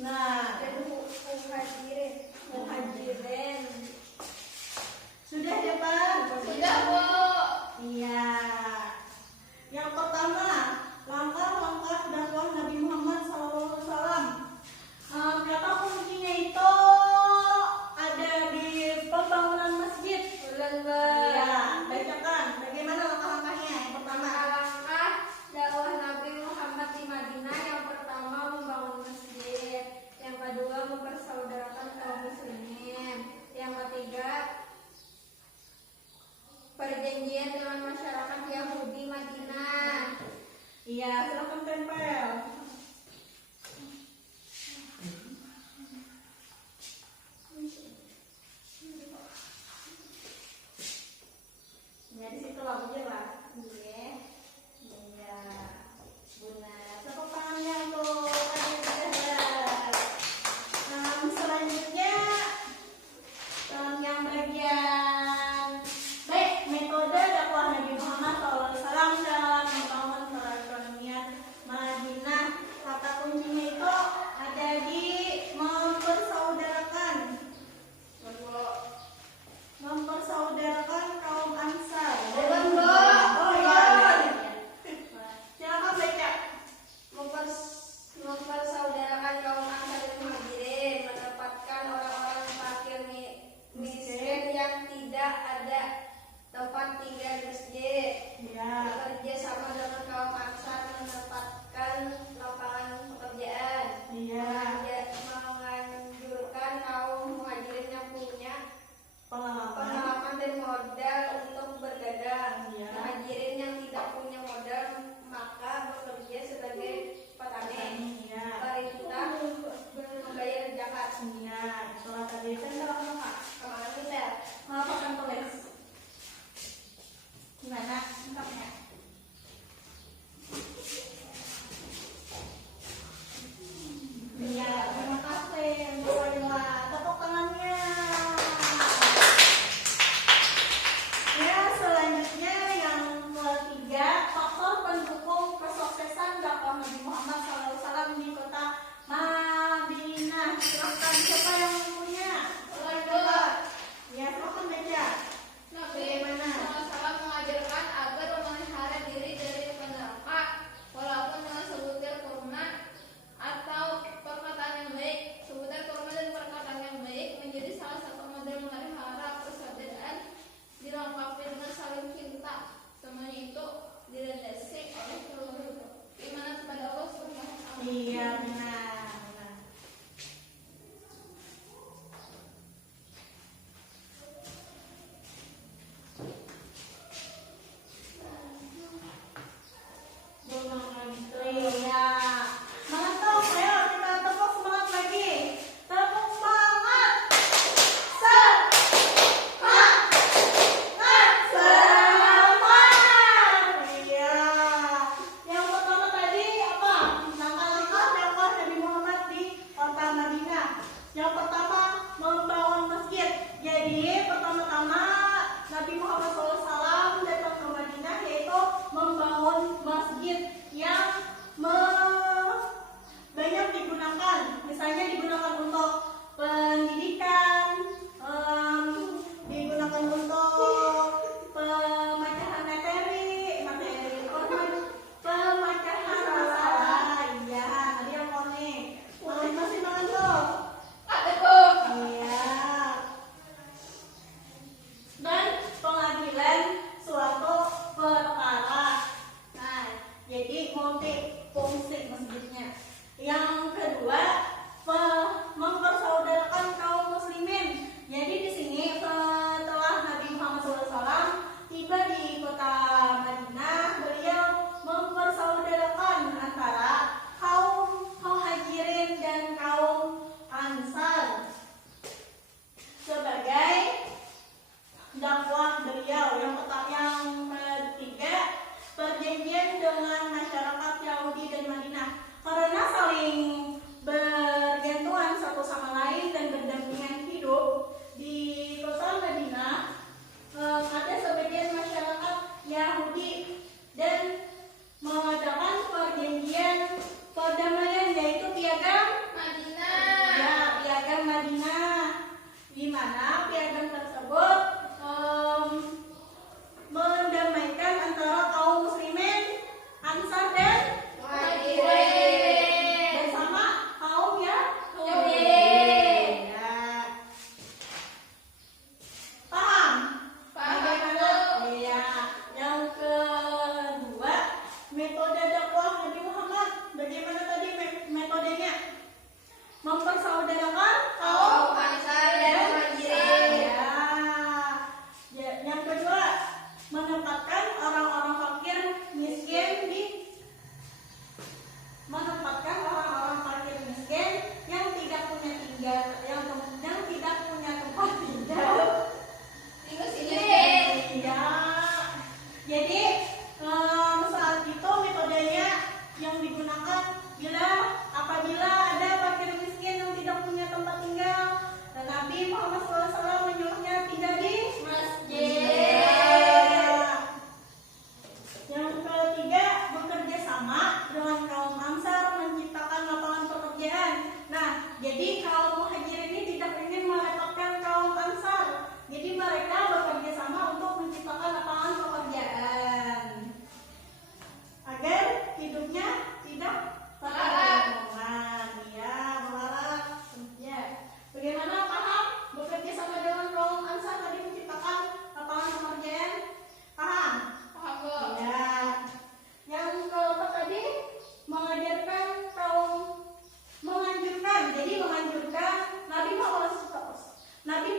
Nah, muhajirin. sudah ya Pak? Sudah, Bu. Iya. Yang pertama, langkah-langkah dakwah Nabi Muhammad SAW. Kata kuncinya itu ada di pembangunan masjid. Iya, bacakan. Bagaimana langkah-langkahnya? Yang pertama, Langkah dakwah Nabi Muhammad di Madinah, yang pertama membangun masjid, yang kedua mempersaudarakan kaum muslimin, yang ketiga perjanjian dengan masyarakat yang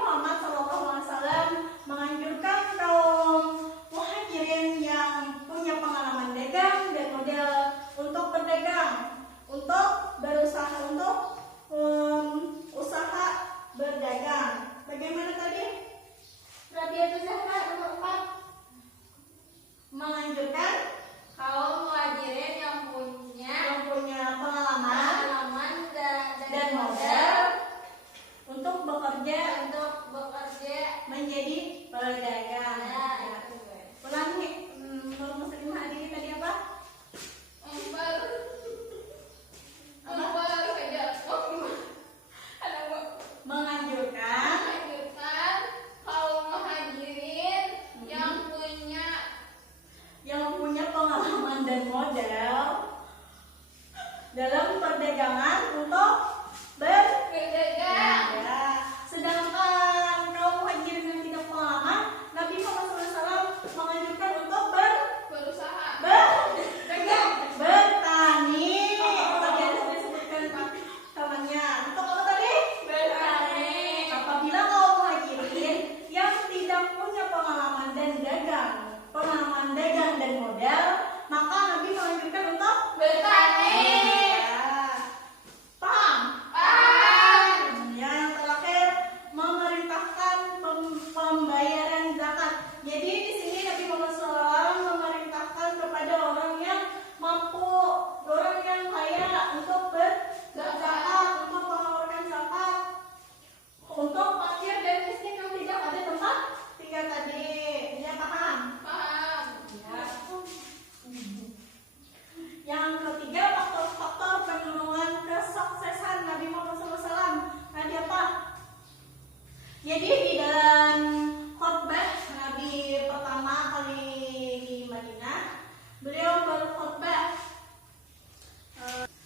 Muhammad SAW menganjurkan kaum muhajirin yang punya pengalaman dagang dan modal untuk berdagang, untuk berusaha, untuk usaha berdagang. Bagaimana tadi? Rabiatul Zahra nomor 4. Menganjurkan Kaum muhajirin yang punya pengalaman pengalaman dan modal untuk bekerja menjadi pedagang. Nah, Ulangi, Nur Muslimah Adini tadi apa? Menganjurkan kaum muhajirin yang punya pengalaman dan modal dalam perdagangan untuk berdagang. ya. Sedangkan kaum muhajirin yang tidak pengalaman, Nabi Muhammad SAW menganjurkan untuk Berusaha. berdagang, bertani. Tadi ada saya sebutkan namanya. Untuk apa tadi? Bertani. Apabila kaum muhajirin yang tidak punya pengalaman dagang dan modal, maka Nabi menganjurkan untuk Bertani. ya. Paham? Yang terakhir, memerintahkan pembayaran zakat. Jadi di sini Nabi Muhammad SAW memerintahkan kepada orang yang mampu, orang yang kaya untuk berzakat, untuk mengeluarkan zakat, untuk fakir dan miskin yang tidak ada tempat tinggal tadi. Ya, paham? Paham. Ya. Yang ketiga, faktor-faktor pendorong kesuksesan Nabi Muhammad SAW. Tadi apa? Jadi di dalam khutbah Nabi pertama kali di Madinah, beliau berkhutbah.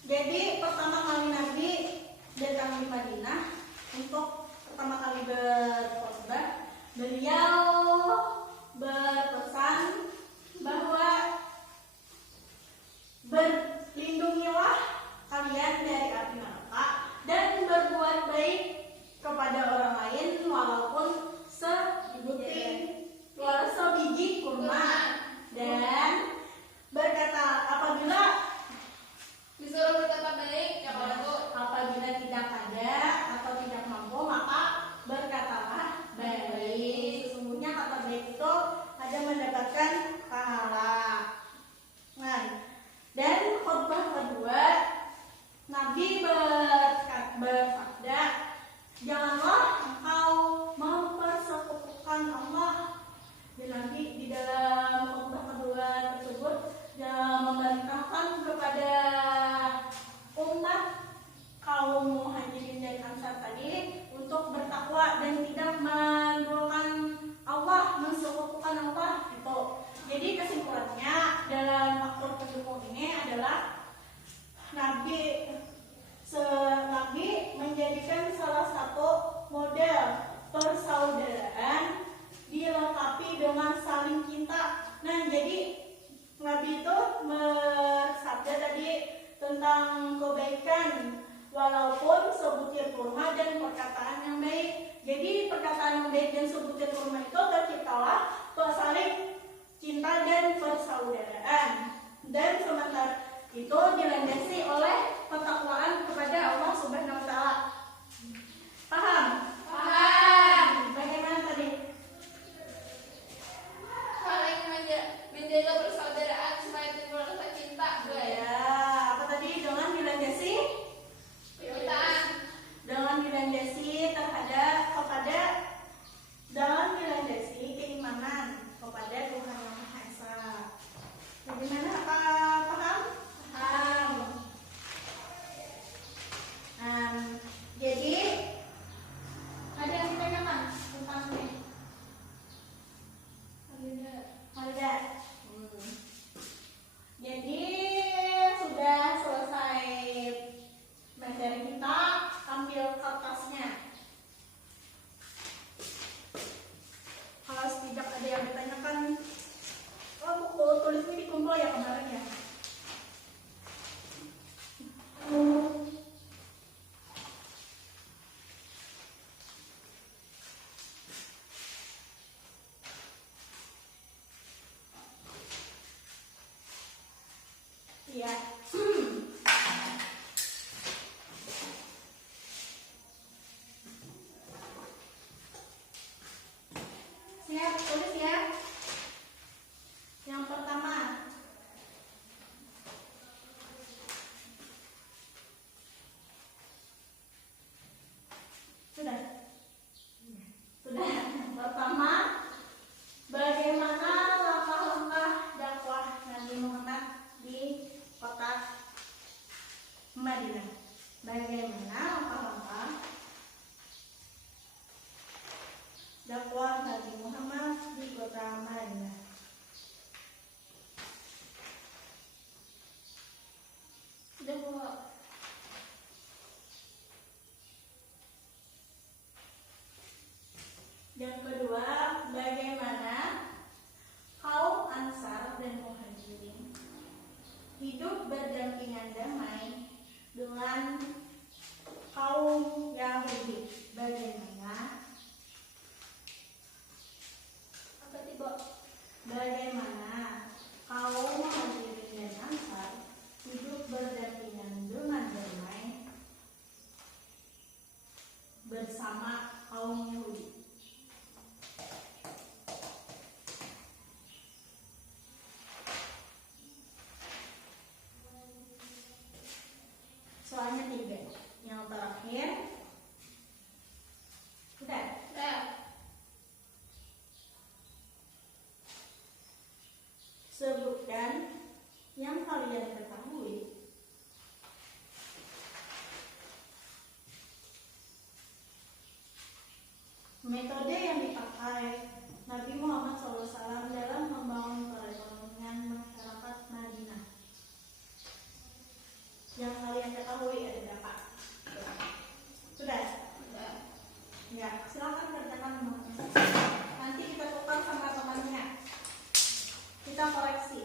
Jadi pertama kali Nabi datang di Madinah untuk pertama kali berkhutbah, beliau berpesan bahwa berlindungilah kalian dari api neraka dan berbuat baik kepada orang lain walaupun sebiji kurma, dan berkata Disuruh berkata baik ya apabila tidak ada atau tidak mampu, maka berkatalah baik. Sesungguhnya kata baik itu ada mendapatkan pahala. Nah, dan khutbah kedua Nabi bersabda, janganlah engkau mempersekutukan Allah. Dan Nabi di dalam khutbah kedua tersebut memerintahkan kepada umat kaum muhajirin dan ansar tadi untuk bertakwa dan tidak menduakan Allah, mensekutukan Allah itu. Jadi kesimpulannya dalam faktor pendukung ini adalah Nabi menjadikan salah satu model persaudaraan dilengkapi dengan saling cinta. Nah, jadi Nabi itu bersabda tadi tentang kebaikan walaupun sebutir kurma dan perkataan yang baik. Jadi perkataan yang baik dan sebutir kurma itu terciptalah saling cinta dan persaudaraan. Dan sementara itu dilandasi oleh ketakwaan kepada Allah Subhanahu wa taala. Paham? Paham. Bagaimana tadi? Saling menjaga persaudaraan supaya timbul rasa cinta. Ya, apa tadi? Dengan dilandasi keimanan kepada Tuhan Yang Maha Esa. Bagaimana? Apa paham? Paham. Yang kedua, bagaimana kaum Ansar dan Muhajirin hidup berdampingan damai dengan kaum Yahudi. Bagaimana? Apa tiba? Bagaimana kaum Muhajirin dan Ansar hidup berdampingan dengan damai bersama kaum Yahudi. Soalnya 3. Yang terakhir, udah. Sebutkan yang kalian ketahui metode yang dipakai Nabi Muhammad SAW dalam membangun perekonomian masyarakat Madinah. Yang kalian ketahui ada berapa? Sudah? Ya, silakan kerjakan nomornya. Nanti kita tukar sama temannya. Kita koreksi.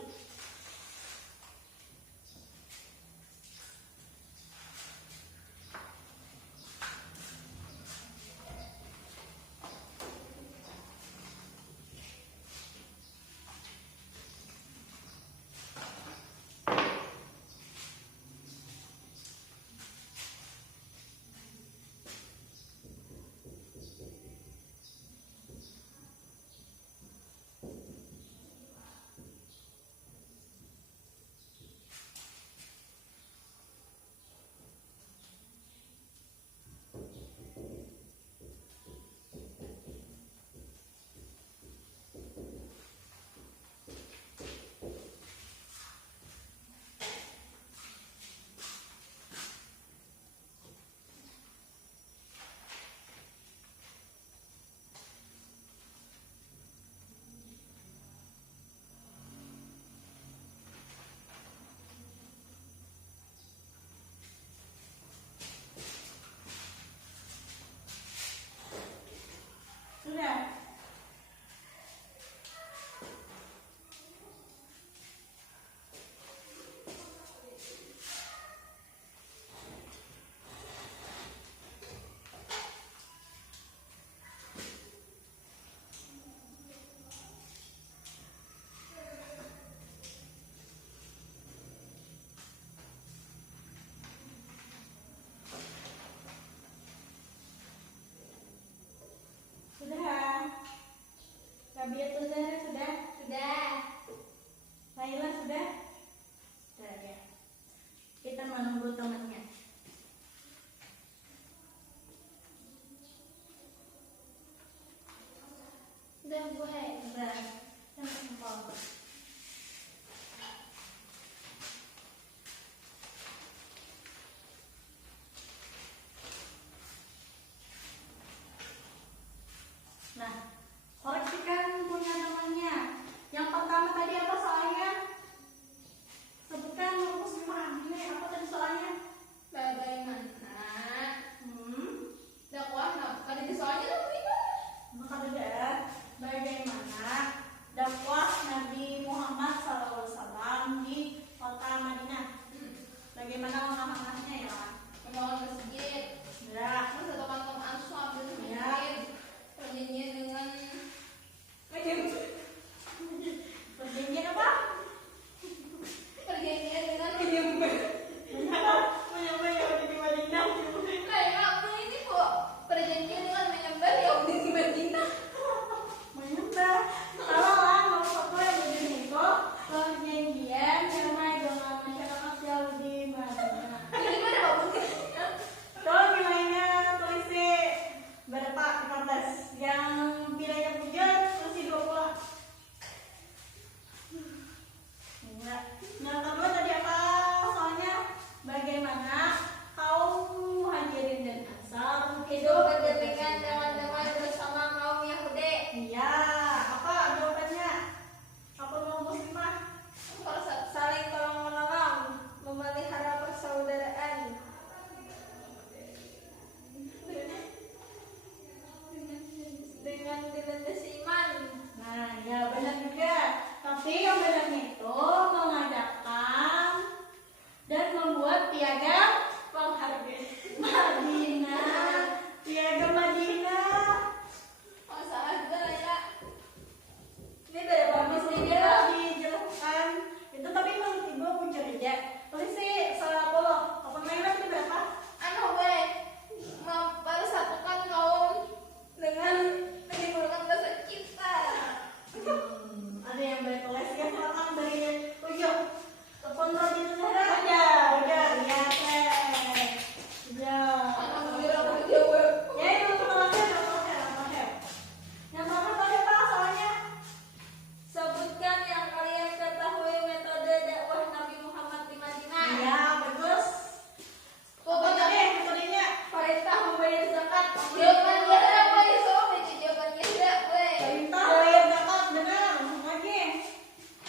Jawabannya apa ya sob? Itu jawabannya tidak, weh. Perintah bayar zakat, benar. Lagi.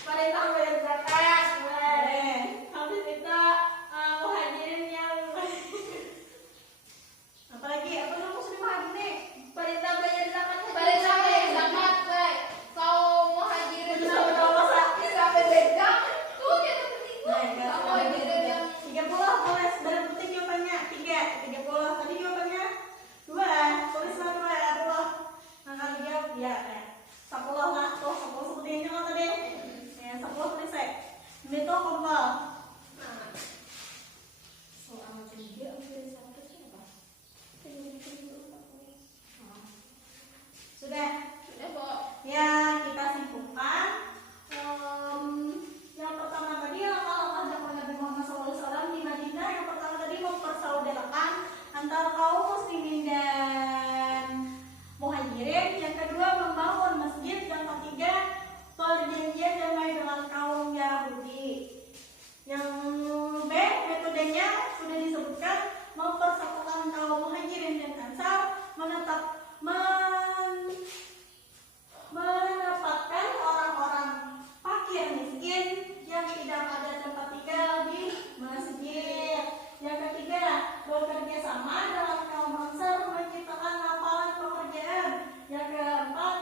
Perintah bayar zakat, weh. Eh. Habis itu muhajirin yang Apalagi apa yang muslim lagi nih? perintah bayar zakat. Perintah bayar zakat, weh. Kaum muhajirin sampai beda. Tuh kita Nah, bertiga. Kaum muhajirin yang 30 boleh sudah penting jawabannya 30 tadi jawabannya 2 tulislah 2 nah kali jawab ya 10 lah tuh 10 sebutin aja tadi ya 10 tulis ini tuh kompol soal juga satu siapa sudah sudah kok. ya kita simpulkan yang pertama tadi langkah-langkah dakwah Nabi Muhammad SAW di Madinah. Yang pertama tadi mempersaudarakan antara kaum muslimin dan muhajirin. Yang kedua membangun masjid. Yang ketiga perjanjian damai dengan kaum Yahudi. Yang B metodenya sudah disebutkan mempersatukan kaum muhajirin dan ansar menempatkan orang-orang fakir miskin yang tidak ada tempat tinggal di masjid. Yang ketiga, bekerja sama dengan kaum ansar menciptakan lapangan pekerjaan. Yang keempat,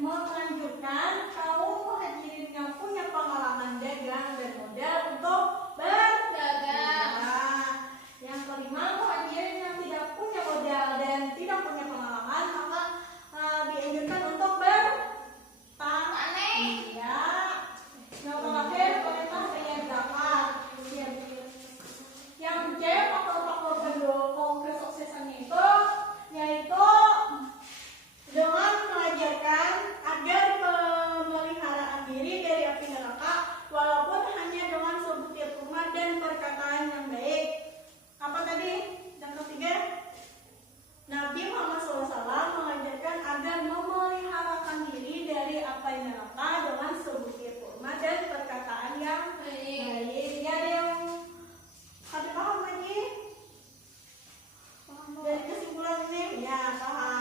menganjurkan kaum muhajirin yang punya pengalaman dagang dan modal untuk berdagang. Yang kelima, muhajirin yang tidak punya modal dan tidak punya pengalaman maka dianjurkan untuk bertani. Ya. Yang terakhir perintah bayar zakat. Yang C faktor-faktor pendukung kesuksesannya itu yaitu dengan mengajarkan agar pemeliharaan diri dari api neraka walaupun hanya dengan sebutir kurma dan perkataan yang baik. Apa tadi? Yang ketiga, Nabi Muhammad SAW mengajarkan agar memeliharakan diri dari api neraka dengan sebutir kurma dan perkataan yang baik. Ya, ada yang paham lagi? Dari kesimpulan ini, ya paham.